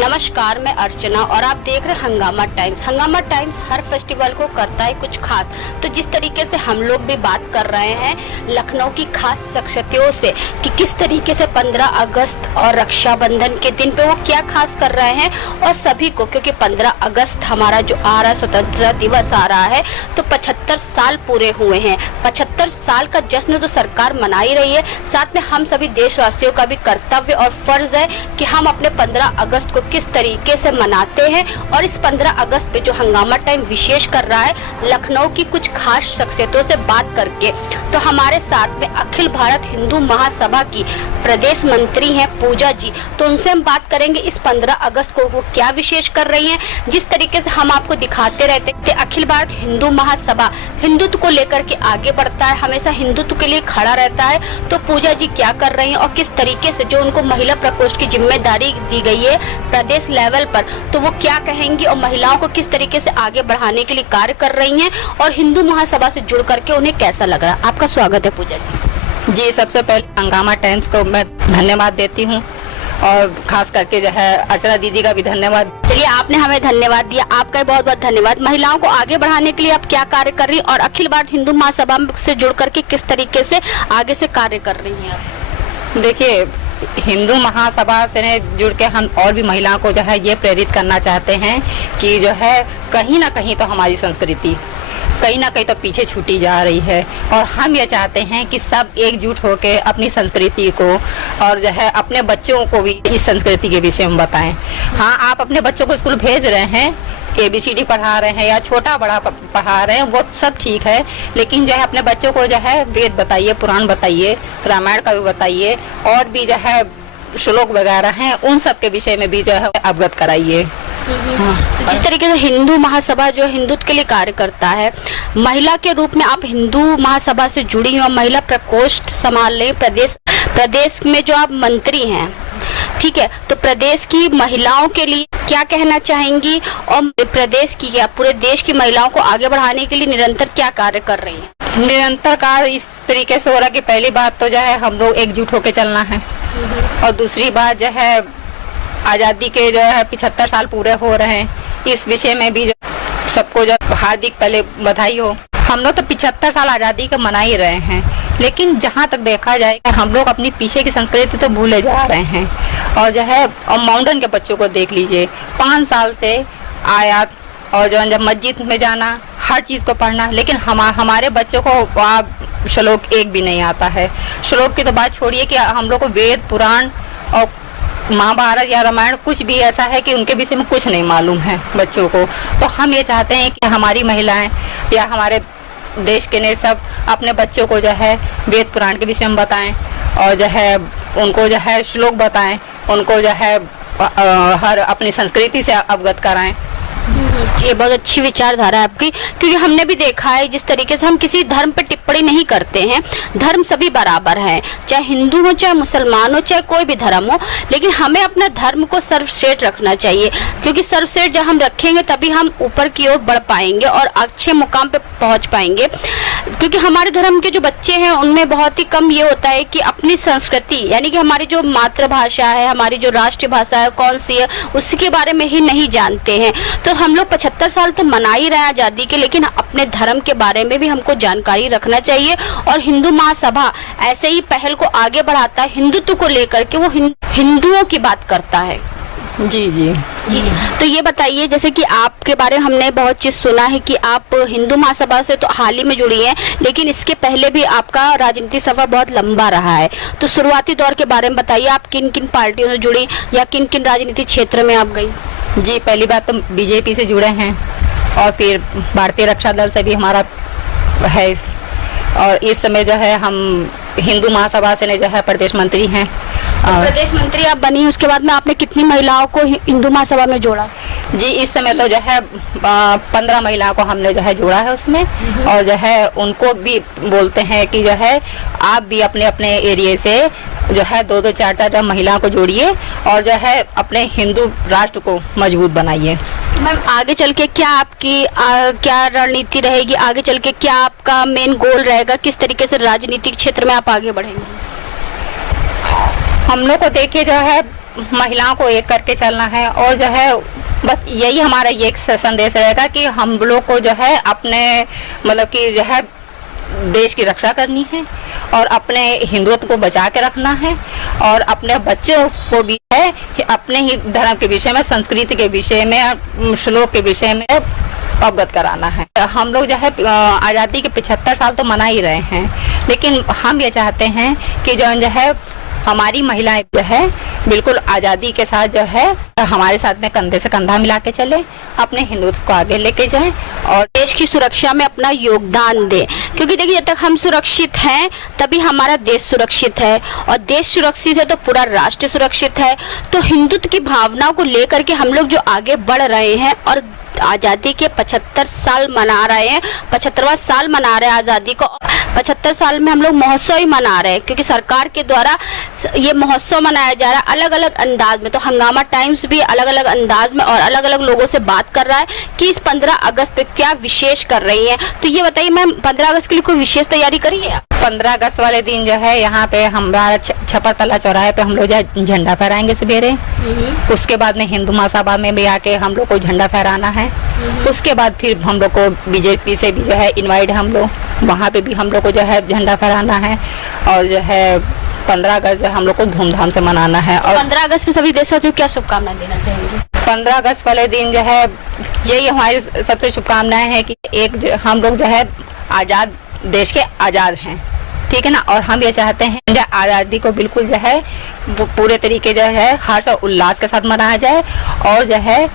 नमस्कार, मैं अर्चना और आप देख रहे हैं हंगामा टाइम्स। हंगामा टाइम्स हर फेस्टिवल को करता है कुछ खास। तो जिस तरीके से हम लोग भी बात कर रहे हैं लखनऊ की खास शख्सियतों से कि किस तरीके से 15 अगस्त और रक्षाबंधन के दिन पे वो क्या खास कर रहे हैं, और सभी को, क्योंकि 15 अगस्त हमारा जो आ रहा है स्वतंत्रता दिवस आ रहा है, तो 75 साल पूरे हुए हैं। 75 साल का जश्न तो सरकार मना ही रही है, साथ में हम सभी देशवासियों का भी कर्तव्य और फर्ज है कि हम अपने 15 अगस्त को किस तरीके से मनाते हैं। और इस 15 अगस्त पे जो हंगामा टाइम विशेष कर रहा है लखनऊ की कुछ खास शख्सियतों से बात करके, तो हमारे साथ में अखिल भारत हिंदू महासभा की प्रदेश मंत्री हैं पूजा जी। तो उनसे हम बात करेंगे इस 15 अगस्त को वो क्या विशेष कर रही हैं। जिस तरीके से हम आपको दिखाते रहते हैं अखिल भारत हिंदू महासभा हिंदुत्व को लेकर के आगे बढ़ता है, हमेशा हिंदुत्व के लिए खड़ा रहता है। तो पूजा जी क्या कर रही हैं और किस तरीके से जो उनको महिला प्रकोष्ठ की जिम्मेदारी दी गई है प्रदेश लेवल पर, तो वो क्या कहेंगी और महिलाओं को किस तरीके से आगे बढ़ाने के लिए कार्य कर रही हैं, और हिंदू महासभा से जुड़ करके उन्हें कैसा लग रहा है। आपका स्वागत है पूजा जी। जी, सबसे पहले हंगामा टाइम्स को मैं धन्यवाद देती हूँ और खास करके जो है अर्चना दीदी का भी धन्यवाद। चलिए, आपने हमें धन्यवाद दिया, आपका बहुत बहुत धन्यवाद। महिलाओं को आगे बढ़ाने के लिए आप क्या कार्य कर रही हैं और अखिल भारत हिंदू महासभा से जुड़ करके किस तरीके से आगे से कार्य कर रही हैं आप? देखिए, हिंदू महासभा से जुड़ के हम और भी महिलाओं को जो है ये प्रेरित करना चाहते हैं कि जो है कहीं ना कहीं तो हमारी संस्कृति कहीं ना कहीं तो पीछे छूटी जा रही है, और हम ये चाहते हैं कि सब एकजुट होकर अपनी संस्कृति को और जो है अपने बच्चों को भी इस संस्कृति के विषय में बताएं। हाँ, आप अपने बच्चों को स्कूल भेज रहे हैं, ABCD पढ़ा रहे हैं या छोटा बड़ा पढ़ा रहे हैं, वो सब ठीक है, लेकिन जो है अपने बच्चों को जो है वेद बताइए, पुराण बताइए, रामायण का भी बताइए, और भी जो है श्लोक वगैरह हैं उन सब के विषय में भी जो है अवगत कराइए। तो जिस तरीके से हिंदू महासभा जो हिंदुत्व के लिए कार्य करता है, महिला के रूप में आप हिंदू महासभा से जुड़ी हैं और महिला प्रकोष्ठ संभाल रहे प्रदेश में जो आप मंत्री हैं, ठीक है, तो प्रदेश की महिलाओं के लिए क्या कहना चाहेंगी और प्रदेश की या पूरे देश की महिलाओं को आगे बढ़ाने के लिए निरंतर क्या कार्य कर रही हैं? निरंतर कार्य इस तरीके से हो रहा कि पहली बात तो जो है हम लोग एकजुट होकर चलना है, और दूसरी बात जो है आज़ादी के जो है 75 साल पूरे हो रहे हैं, इस विषय में भी सबको जो हार्दिक पहले बधाई हो। हम लोग तो 75 साल आज़ादी के मना ही रहे हैं, लेकिन जहाँ तक देखा जाए कि हम लोग अपनी पीछे की संस्कृति तो भूले जा रहे हैं। और जो है मॉडर्न के बच्चों को देख लीजिए, 5 साल से आयात और जो जब मस्जिद में जाना, हर चीज़ को पढ़ना, लेकिन हमारे बच्चों को श्लोक एक भी नहीं आता है। श्लोक की तो बात छोड़िए कि हम लोग को वेद पुराण और महाभारत या रामायण कुछ भी ऐसा है कि उनके विषय में कुछ नहीं मालूम है बच्चों को। तो हम ये चाहते हैं कि हमारी महिलाएं या हमारे देश के ने सब अपने बच्चों को जो है वेद पुराण के विषय में बताएं, और जो है उनको जो है श्लोक बताएं, उनको जो है हर अपनी संस्कृति से अवगत कराएं। ये बहुत अच्छी विचारधारा है आपकी, क्योंकि हमने भी देखा है जिस तरीके से हम किसी धर्म पर टिप्पणी नहीं करते हैं। धर्म सभी बराबर हैं, चाहे हिंदू हो, चाहे मुसलमान हो, चाहे कोई भी धर्म हो, लेकिन हमें अपना धर्म को सर्वश्रेष्ठ रखना चाहिए, क्योंकि सर्वश्रेष्ठ जब हम रखेंगे तभी हम ऊपर की ओर बढ़ पाएंगे और अच्छे मुकाम पे पहुंच पाएंगे। क्योंकि हमारे धर्म के जो बच्चे हैं उनमें बहुत ही कम ये होता है कि अपनी संस्कृति यानी कि हमारी जो मातृभाषा है, हमारी जो राष्ट्रीय भाषा है कौन सी है, उसके बारे में ही नहीं जानते हैं। तो हम लोग 75 साल तो मना ही रहे हैं आज़ादी के, लेकिन अपने धर्म के बारे में भी हमको जानकारी रखना चाहिए। और हिंदू महासभा ऐसे ही पहल को आगे बढ़ाता है, हिंदुत्व को लेकर के वो हिंदुओं की बात करता है। जी जी। तो ये बताइए, जैसे कि आपके बारे में हमने बहुत चीज़ सुना है कि आप हिंदू महासभा से तो हाल ही में जुड़ी हैं, लेकिन इसके पहले भी आपका राजनीतिक सफर बहुत लंबा रहा है। तो शुरुआती दौर के बारे में बताइए, आप किन किन पार्टियों से जुड़ी या किन किन राजनीतिक क्षेत्र में आप गई? जी, पहली बात तो BJP से जुड़े हैं, और फिर भारतीय रक्षा दल से भी हमारा है, और इस समय जो है हम हिंदू महासभा से जो है प्रदेश मंत्री हैं। और प्रदेश मंत्री आप बनी, उसके बाद में आपने कितनी महिलाओं को हिंदू महासभा में जोड़ा? जी, इस समय तो जो है 15 महिलाओं को हमने जो है जोड़ा है उसमें, और जो है उनको भी बोलते हैं कि जो है आप भी अपने अपने एरिया से जो है 2-2, 4-4 महिलाओं को जोड़िए और जो है अपने हिंदू राष्ट्र को मजबूत बनाइए। मैम, आगे चल के क्या आपकी क्या रणनीति रहेगी? आगे चल के क्या आपका मेन गोल रहेगा? किस तरीके से राजनीतिक क्षेत्र में आप आगे बढ़ेंगे? हम लोग को देखिए जो है महिलाओं को एक करके चलना है और जो है बस यही हमारा ये एक संदेश रहेगा कि हम लोग को जो है अपने मतलब कि जो है देश की रक्षा करनी है और अपने हिंदुत्व को बचा के रखना है और अपने बच्चों को भी है अपने ही धर्म के विषय में, संस्कृति के विषय में, श्लोक के विषय में अवगत कराना है। हम लोग जो है आज़ादी के 75 साल तो मना ही रहे हैं, लेकिन हम ये चाहते हैं कि जो है हमारी महिलाएं जो है बिल्कुल आज़ादी के साथ जो है हमारे साथ में कंधे से कंधा मिला के चले, अपने हिंदुत्व को आगे लेके जाएं और देश की सुरक्षा में अपना योगदान दें। क्योंकि देखिए, जब तक हम सुरक्षित हैं तभी हमारा देश सुरक्षित है, और देश सुरक्षित है तो पूरा राष्ट्र सुरक्षित है। तो हिंदुत्व की भावनाओं को लेकर के हम लोग जो आगे बढ़ रहे हैं और आज़ादी के 75 साल मना रहे हैं, 75वां साल मना रहे हैं आज़ादी को। 75 साल में हम लोग महोत्सव ही मना रहे हैं, क्योंकि सरकार के द्वारा ये महोत्सव मनाया जा रहा है अलग अलग अंदाज में। तो हंगामा टाइम्स भी अलग अलग अंदाज में और अलग अलग लोगों से बात कर रहा है कि इस 15 अगस्त पे क्या विशेष कर रही है। तो ये बताइए मैम, 15 अगस्त के लिए कोई विशेष तैयारी करी है? 15 अगस्त वाले दिन जो है यहाँ पे हमारा छपरतला चौराहे पे हम लोग जो झंडा फहराएंगे सवेरे। उसके बाद में हिंदू महासभा में भी आके हम लोग को झंडा फहराना है। उसके बाद फिर हम लोग को बीजेपी से भी जो है इनवाइट है, हम लोग वहाँ पे भी हम लोग को जो है झंडा फहराना है और जो है 15 अगस्त हम लोग को धूमधाम से मनाना है। और 15 अगस्त में सभी देशवासियों को क्या शुभकामनाएं देना चाहेंगे? 15 अगस्त वाले दिन जो है यही हमारी सबसे शुभकामनाएं है कि हम लोग जो है आज़ाद देश के आज़ाद हैं, ठीक है ना। और हम ये चाहते हैं आज़ादी को बिल्कुल जो है पूरे तरीके जो है हर्ष और उल्लास के साथ मनाया जाए और जो है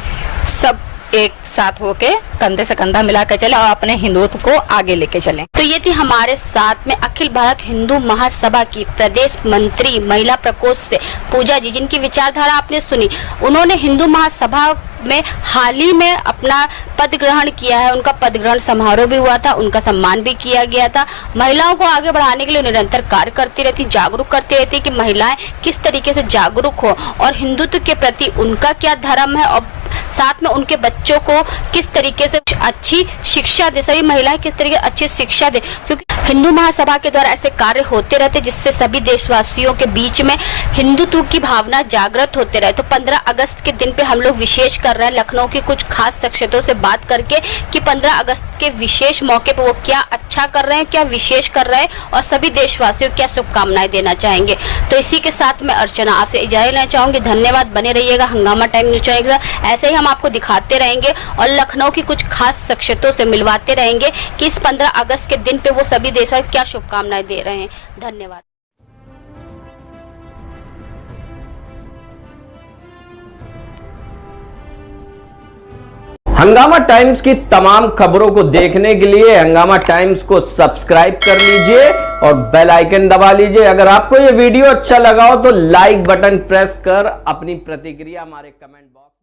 सब एक साथ होके कंधे से कंधा मिला कर चले और अपने हिंदुत्व को आगे लेके चलें। तो ये थी हमारे साथ में अखिल भारत हिंदू महासभा की प्रदेश मंत्री महिला प्रकोष्ठ से पूजा जी, जिनकी विचारधारा आपने सुनी। उन्होंने हिंदू महासभा में हाल ही में अपना पद ग्रहण किया है। उनका पद ग्रहण समारोह भी हुआ था, उनका सम्मान भी किया गया था। महिलाओं को आगे बढ़ाने के लिए निरंतर कार्य करती रहती, जागरूक करती रहती कि महिलाएं किस तरीके से जागरूक हो और हिंदुत्व के प्रति उनका क्या धर्म है और साथ में उनके बच्चों को किस तरीके से अच्छी शिक्षा दे, सभी महिलाएं किस तरीके से अच्छी शिक्षा दे। क्योंकि हिंदू महासभा के द्वारा ऐसे कार्य होते रहते जिससे सभी देशवासियों के बीच में हिंदुत्व की भावना जागृत होते रहे। तो 15 अगस्त के दिन पे हम लोग विशेष कर रहे हैं लखनऊ की कुछ खास शख्सियतों से बात करके कि 15 अगस्त के विशेष मौके पर वो क्या अच्छा कर रहे हैं, क्या विशेष कर रहे हैं और सभी देशवासियों को क्या शुभकामनाएं देना चाहेंगे। तो इसी के साथ मैं अर्चना आपसे इजाजत लेना चाहूंगी। धन्यवाद, बने रहिएगा हंगामा टाइम न्यूज चैनल के साथ। ऐसे ही हम आपको दिखाते रहेंगे और लखनऊ की कुछ खास शख्सियतों से मिलवाते रहेंगे कि इस 15 अगस्त के दिन पे वो सभी देशवासी क्या शुभकामनाएं दे रहे हैं। धन्यवाद। हंगामा टाइम्स की तमाम खबरों को देखने के लिए हंगामा टाइम्स को सब्सक्राइब कर लीजिए और बेल आइकन दबा लीजिए। अगर आपको ये वीडियो अच्छा लगा हो तो लाइक बटन प्रेस कर अपनी प्रतिक्रिया हमारे कमेंट बॉक्स